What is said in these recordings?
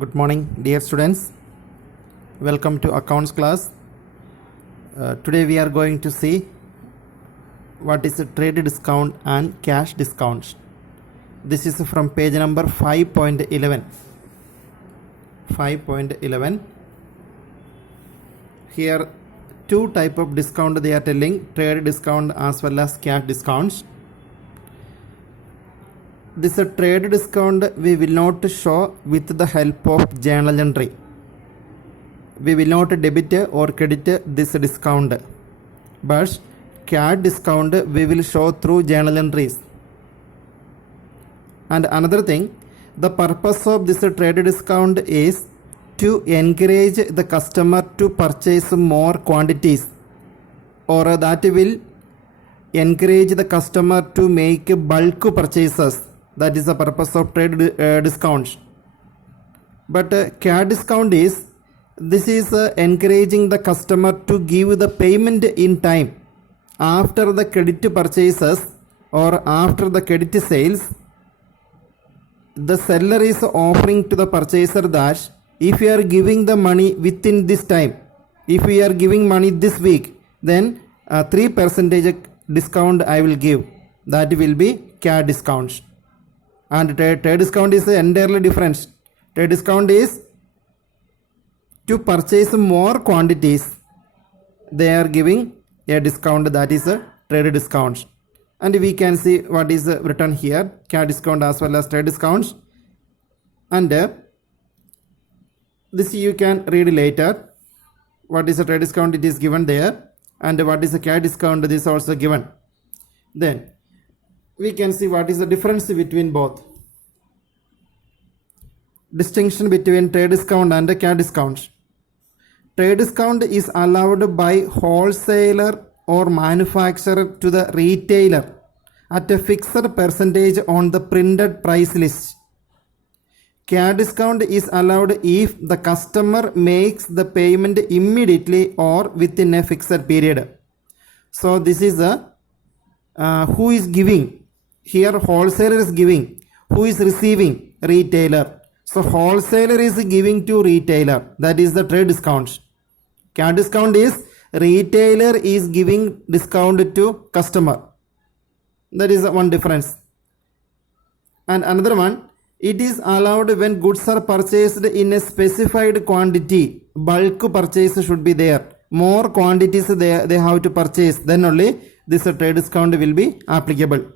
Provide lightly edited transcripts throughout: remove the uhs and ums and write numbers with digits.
Good morning, dear students. Welcome to accounts class. Today we are going to see what is a trade discount and cash discounts. This is from page number 5.11. 5.11. Here two type of discount they are telling, trade discount as well as cash discounts. This trade discount we will not show with the help of journal entry. We will not debit or credit this discount, but cash discount we will show through journal entries. And another thing, the purpose of this trade discount is to encourage the customer to purchase more quantities, or that will encourage the customer to make bulk purchases. That is the purpose of trade discounts. But cash discount is, this is encouraging the customer to give the payment in time after the credit purchases or after the credit sales. The seller is offering to the purchaser that if you are giving the money within this time, if we are giving money this week, then 3% discount I will give. That will be cash discounts. And trade discount is entirely different. Trade discount is to purchase more quantities. They are giving a discount, that is a trade discount. And we can see what is written here, cash discount as well as trade discounts. And this you can read later. What is a trade discount, it is given there. And what is a cash discount, this is also given. Then we can see what is the difference between both. Distinction between trade discount and cash discount. Trade discount is allowed by wholesaler or manufacturer to the retailer at a fixed percentage on the printed price list. Cash discount is allowed if the customer makes the payment immediately or within a fixed period. So this is who is giving. Here wholesaler is giving. Who is receiving? Retailer. So wholesaler is giving to retailer. That is the trade discount. Cash discount is retailer is giving discount to customer. That is one difference. And another one, it is allowed when goods are purchased in a specified quantity. Bulk purchase should be there. More quantities they have to purchase. Then only this trade discount will be applicable.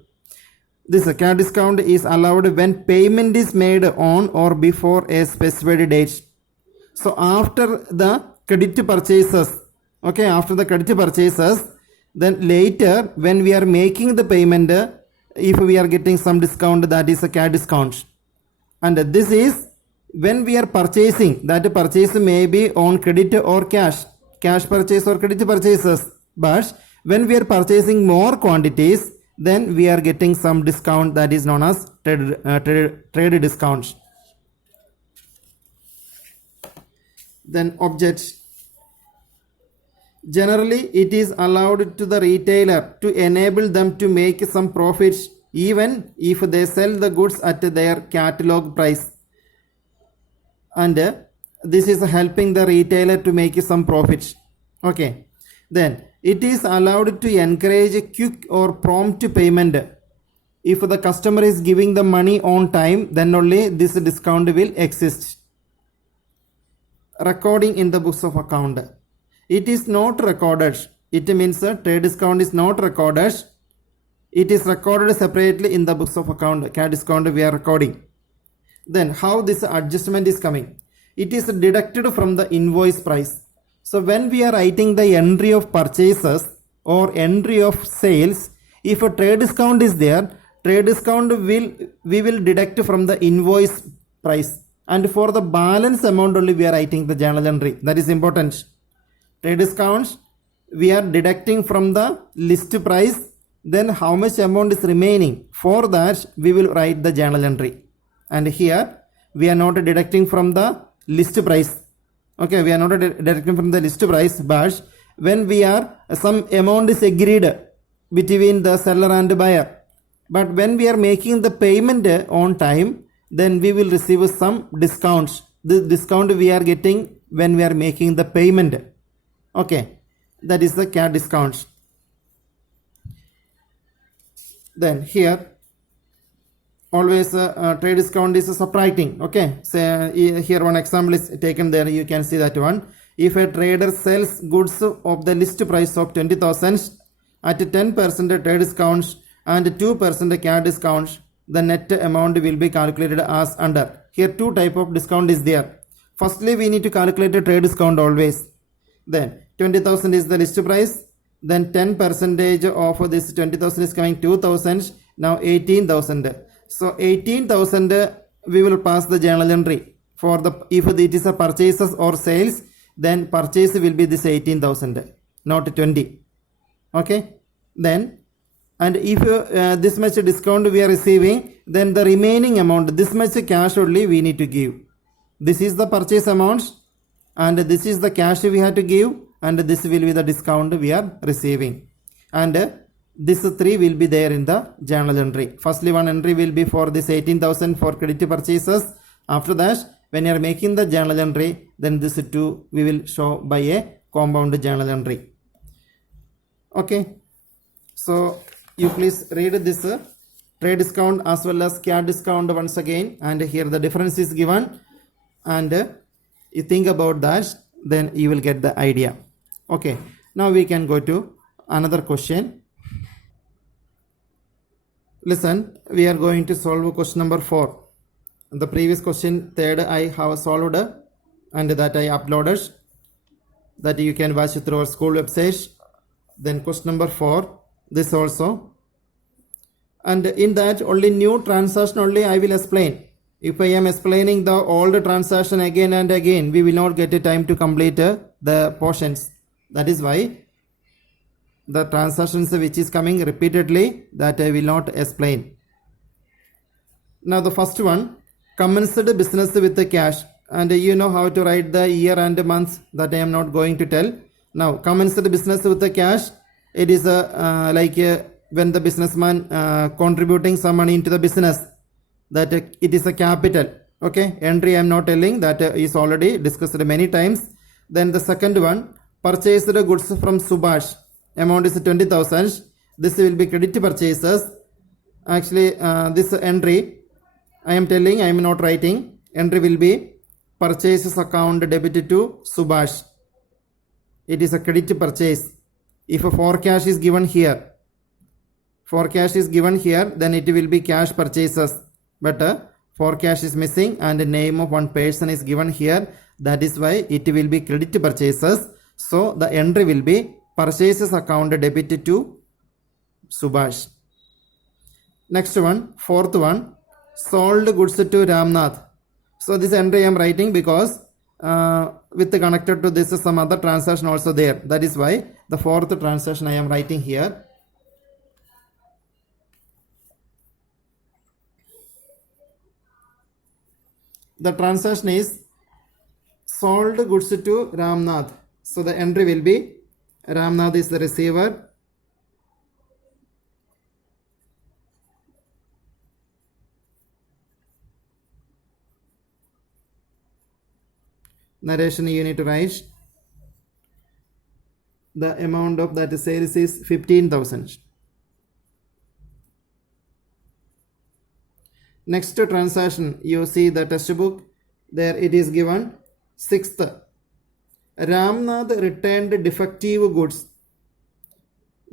This cash discount is allowed when payment is made on or before a specified date. So after the credit purchases, okay, after the credit purchases, then later when we are making the payment, if we are getting some discount, that is a cash discount. And this is when we are purchasing, that purchase may be on credit or cash purchase or credit purchases. But when we are purchasing more quantities, then we are getting some discount, that is known as trade discounts. Then objects. Generally, it is allowed to the retailer to enable them to make some profits even if they sell the goods at their catalog price. And this is helping the retailer to make some profits. Okay. Then it is allowed to encourage a quick or prompt payment. If the customer is giving the money on time, then only this discount will exist. Recording in the books of account. It is not recorded. It means trade discount is not recorded. It is recorded separately in the books of account. Cash discount we are recording. Then how this adjustment is coming? It is deducted from the invoice price. So when we are writing the entry of purchases or entry of sales, if a trade discount is there, trade discount we will deduct from the invoice price. And for the balance amount only we are writing the journal entry. That is important. Trade discounts we are deducting from the list price. Then how much amount is remaining? For that we will write the journal entry. And here we are not deducting from the list price. Okay, we are not deducting from the list price, but when we are, some amount is agreed between the seller and buyer. But when we are making the payment on time, then we will receive some discounts the discount we are getting when we are making the payment. Okay, that is the CAD discounts. Then here always trade discount is subtracting. Okay, so here one example is taken there, you can see that one. If a trader sells goods of the list price of 20,000 at 10% trade discounts and 2% CAD discounts, the net amount will be calculated as under. Here two type of discount is there. Firstly, we need to calculate the trade discount always. Then 20,000 is the list price. Then 10% of this 20,000 is coming 2,000. Now 18,000. So 18,000 we will pass the journal entry for the, if it is a purchases or sales, then purchase will be this 18,000, not 20. Okay. Then and if this much discount we are receiving, then the remaining amount, this much cash only we need to give. This is the purchase amount and this is the cash we have to give, and this will be the discount we are receiving, and this 3 will be there in the journal entry. Firstly, one entry will be for this 18,000 for credit purchases. After that, when you are making the journal entry, then this 2 we will show by a compound journal entry. Okay, so you please read this trade discount as well as CAD discount once again, and here the difference is given, and you think about that, then you will get the idea. Okay, now we can go to another question. Listen, we are going to solve question number 4. The previous question 3rd I have solved and that I uploaded, that you can watch through our school website. Then question number 4, this also, and in that only new transaction only I will explain. If I am explaining the old transaction again and again, we will not get a time to complete the portions. That is why the transactions which is coming repeatedly, that I will not explain. Now the first one, commenced business with the cash, and you know how to write the year and months, that I am not going to tell. Now commenced business with the cash, it is when the businessman contributing some money into the business, that it is a capital. Okay, entry I am not telling, that is already discussed many times. Then the second one, purchased goods from Subhash, amount is 20,000. This will be credit purchases. Actually this entry I am telling, I am not writing. Entry will be purchases account debited to Subhash. It is a credit purchase. If a forecast is given here, then it will be cash purchases, but forecast is missing and the name of one person is given here. That is why it will be credit purchases. So the entry will be purchases account debited to Subhash. Next one, 4th one, sold goods to Ramnath. So this entry I am writing because with connected to this some other transaction also there. That is why the 4th transaction I am writing here. The transaction is sold goods to Ramnath. So the entry will be Ramnath is the receiver. Narration you need to write. The amount of that sales is 15,000. Next transaction, you see the textbook, there it is given. 6th, Ramnath returned defective goods.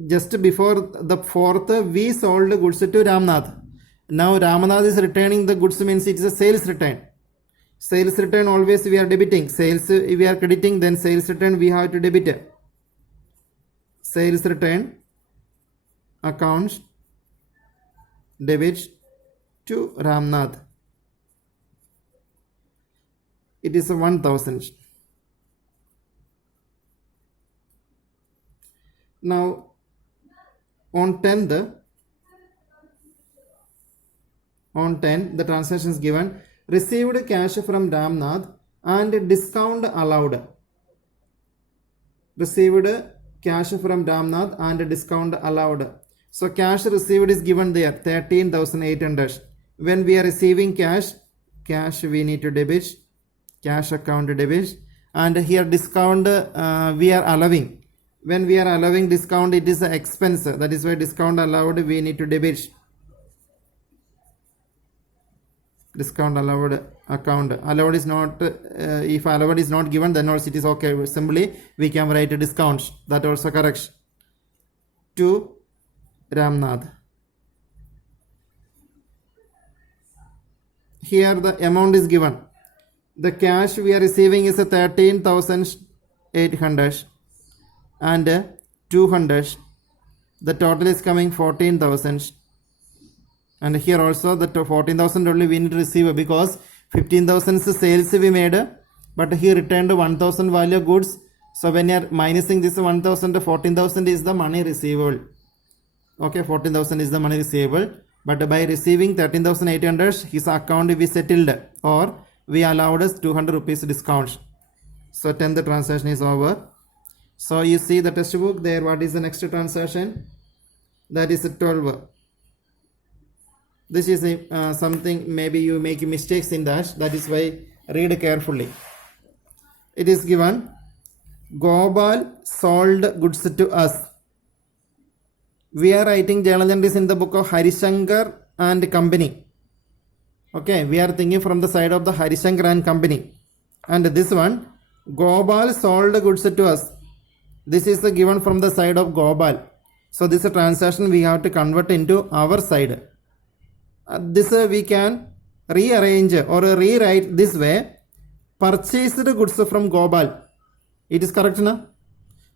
Just before the 4th, we sold goods to Ramnath. Now Ramnath is returning the goods, means it is a sales return. Sales return always we are debiting. Sales we are crediting, then sales return we have to debit. Sales return accounts debit to Ramnath. It is 1,000. Now on 10th, the transaction is given. Received cash from Ramnath and discount allowed. Received cash from Ramnath and discount allowed. So cash received is given there, 13,800. When we are receiving cash we need to debit cash account debit. And here discount we are allowing. When we are allowing discount, it is an expense. That is why discount allowed we need to debit. Discount allowed account. Allowed is not, if allowed is not given, then also it is okay. Simply we can write a discount. That also correct. To Ramnath. Here the amount is given. The cash we are receiving is 13,800 and 200. The total is coming 14,000. And here also the 14,000 only we need to receive because 15,000 sales we made, but he returned 1,000 value goods. So when you are minusing this 1,000, 14,000 is the money receivable. Okay, 14,000 is the money receivable. But by receiving 13,800, his account we settled or we allowed us 200 rupees discount. So 10th transaction is over. So you see the textbook there. What is the next transaction? That is 12. This is something maybe you make mistakes in that. That is why read carefully. It is given Gopal sold goods to us. We are writing journal entries in the book of Harishankar and Company. Okay, we are thinking from the side of the Harishankar and Company. And this one, Gopal sold goods to us. This is given from the side of Gopal. So this transaction we have to convert into our side. This we can rearrange or rewrite this way. Purchased goods from Gopal. It is correct, na?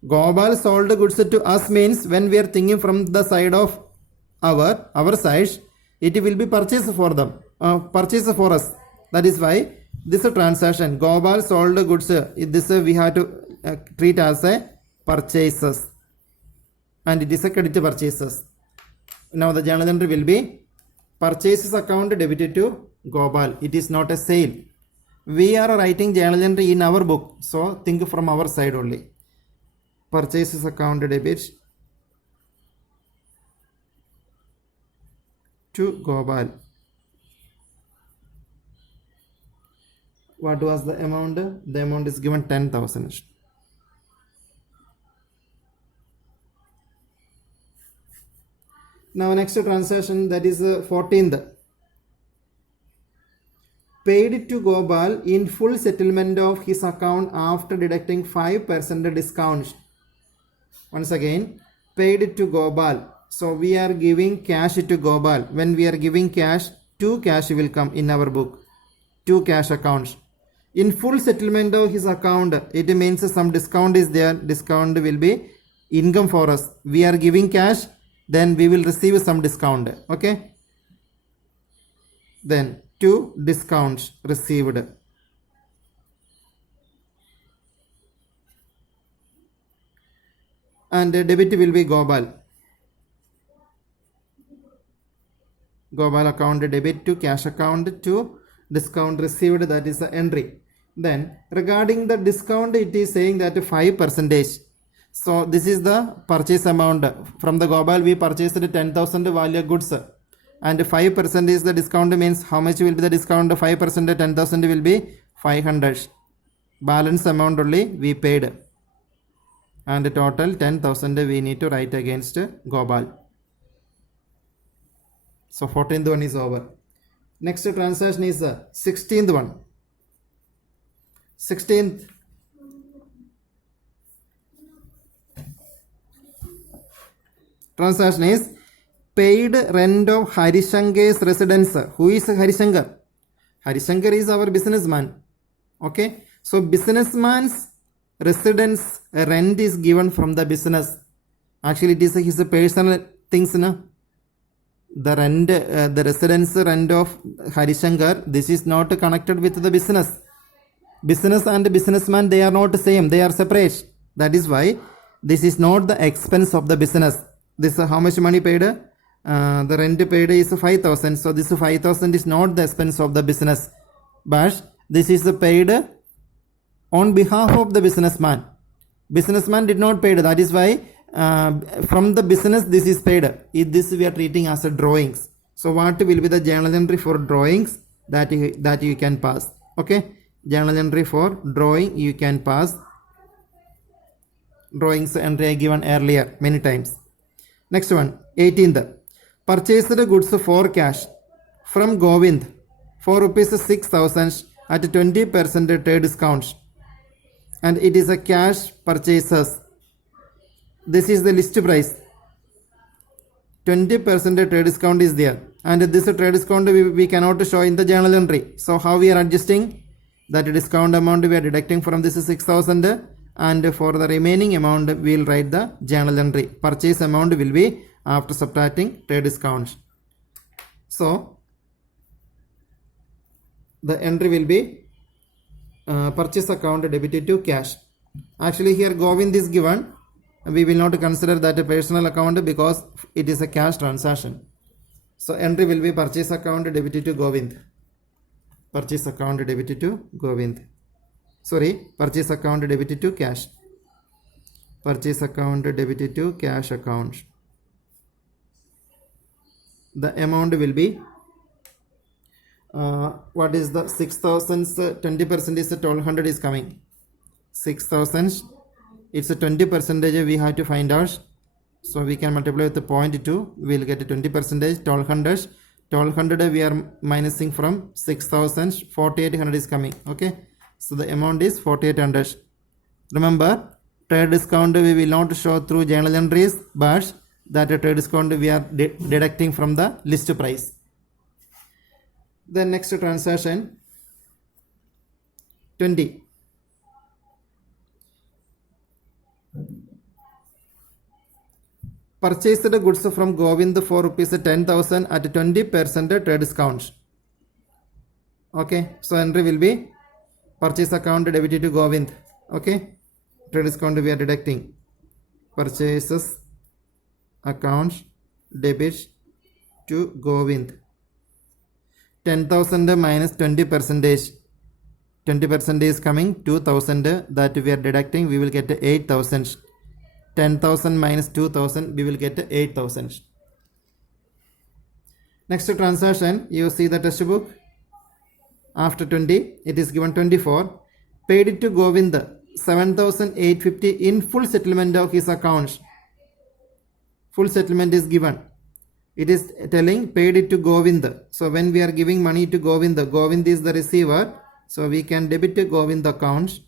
Gopal sold goods to us means when we are thinking from the side of our side, it will be purchased for them, purchased for us. That is why this transaction, Gopal sold goods, this we have to treat as a purchases, and it is a credit purchases. Now the journal entry will be purchases account debited to Gopal. It is not a sale. We are writing journal entry in our book, so think from our side only. Purchases account debit to Gopal. What was the amount? The amount is given 10,000. Now next transaction, that is 14th. Paid to Gopal in full settlement of his account after deducting 5% discount. Once again, paid to Gopal. So we are giving cash to Gopal. When we are giving cash, 2 cash will come in our book. 2 cash accounts. In full settlement of his account, it means some discount is there. Discount will be income for us. We are giving cash, then we will receive some discount. Okay. Then 2 discounts received. And debit will be Gopal. Gopal account debit to cash account to discount received, that is the entry. Then regarding the discount, it is saying that 5%. So this is the purchase amount. From the Gopal we purchased 10,000 value goods. And 5% is the discount, means how much will be the discount? 5%, 10,000 will be 500. Balance amount only we paid. And total 10,000 we need to write against Gopal. So 14th one is over. Next transaction is 16th one. 16th. Transaction is paid rent of Harishankar's residence. Who is Harishankar? Harishankar is our businessman. Okay. So businessman's residence rent is given from the business. Actually it is his personal things, na? The rent, the residence rent of Harishankar, this is not connected with the business. Business and businessman, they are not the same, they are separate. That is why this is not the expense of the business. This how much money paid? The rent paid is 5,000. So this 5,000 is not the expense of the business, but this is paid on behalf of the businessman. Businessman did not pay. That is why from the business this is paid. This we are treating as a drawings. So what will be the journal entry for drawings? That you can pass. Okay. journal entry for drawing you can pass. Drawings entry I given earlier many times. Next one, 18th. Purchased goods for cash from Govind for rupees 6,000 at 20% trade discount, and it is a cash purchases. This is the list price. 20% trade discount is there, and this trade discount we cannot show in the journal entry. So how we are adjusting that discount amount? We are deducting from this 6,000, and for the remaining amount we will write the journal entry. Purchase amount will be after subtracting trade discount. So the entry will be purchase account debited to cash. Actually here Govind is given. We will not consider that a personal account because it is a cash transaction. So entry will be purchase account debited to Govind. Purchase account debited to Govind. Sorry, purchase account debited to cash. Purchase account debited to cash account. The amount will be what is the 6,000's 20% is 1,200 is coming. 6,000, it's a 20% we have to find out. So we can multiply with the 0.2, we will get a 20%, 1,200. 1,200 we are minusing from 6,000, 4,800 is coming. Okay, so the amount is 4,800. Remember, trade discount we will not show through journal entries, but that trade discount we are deducting from the list price. The next transaction, 20. Purchased goods from Govind for rupees 10,000 at 20% trade discount. Okay, so entry will be purchase account debited to Govind. Okay, trade discount we are deducting. Purchases account debit to Govind. 10,000 minus 20%. 20% is coming 2,000, that we are deducting, we will get 8,000. 10,000 minus 2,000, we will get 8,000. Next transaction, you see the textbook. After 20, it is given 24. Paid it to Govind 7,850 in full settlement of his account. Full settlement is given. It is telling paid it to Govind. So when we are giving money to Govind, Govind is the receiver. So we can debit to Govind account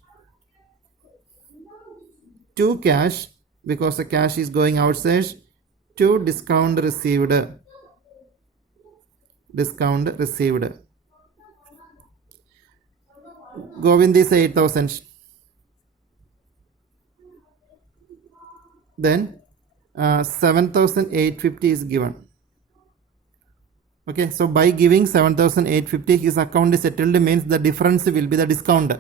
to cash, because the cash is going outside, to discount received. Discount received. Govind is 8,000. Then 7,850 is given. Okay, so by giving 7,850, his account is settled, means the difference will be the discount.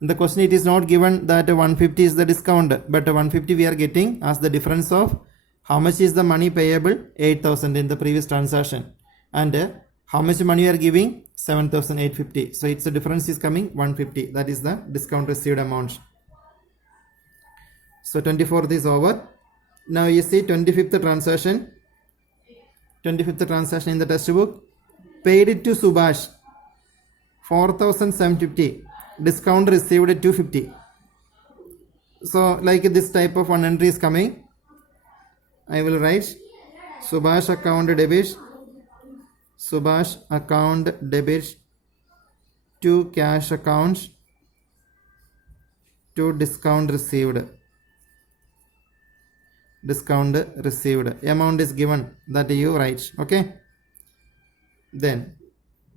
In the question it is not given that 150 is the discount, but 150 we are getting as the difference of how much is the money payable, 8,000 in the previous transaction, and how much money we are giving, 7,850. So its the difference is coming 150. That is the discount received amount. So 24th is over. Now you see 25th transaction. 25th transaction in the textbook. Paid it to Subhash 4,750. Discount received 250. So like this type of one entry is coming. I will write Subhash account debit. Subhash account debit to cash account to discount received. Discount received. Amount is given, that you write. Okay. Then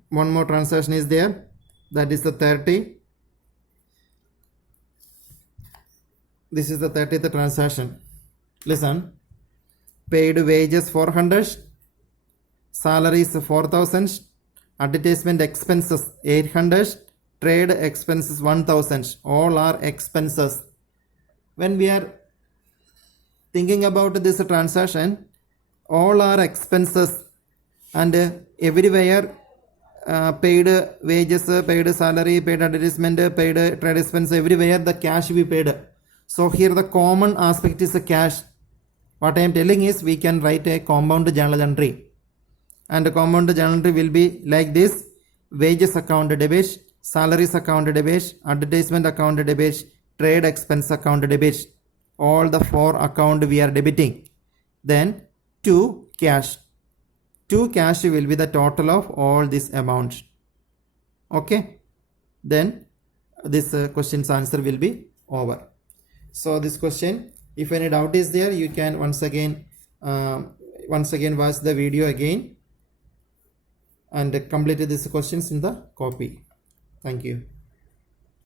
one more transaction is there. That is the 30. This is the 30th transaction. Listen. Paid wages 400. Salaries 4,000. Advertisement expenses 800. Trade expenses 1,000. All are expenses. When we are thinking about this transaction, all are expenses, and everywhere paid wages, paid salary, paid advertisement, paid trade expense, everywhere the cash we paid. So here the common aspect is the cash. What I am telling is we can write a compound journal entry, and the compound journal entry will be like this: wages account debit, salaries account debit, advertisement account debit, trade expense account debit. All the 4 account we are debiting. Then 2 cash. 2 cash will be the total of all this amount. Okay. Then this question's answer will be over. So this question, if any doubt is there, you can once again watch the video again and complete these questions in the copy. Thank you.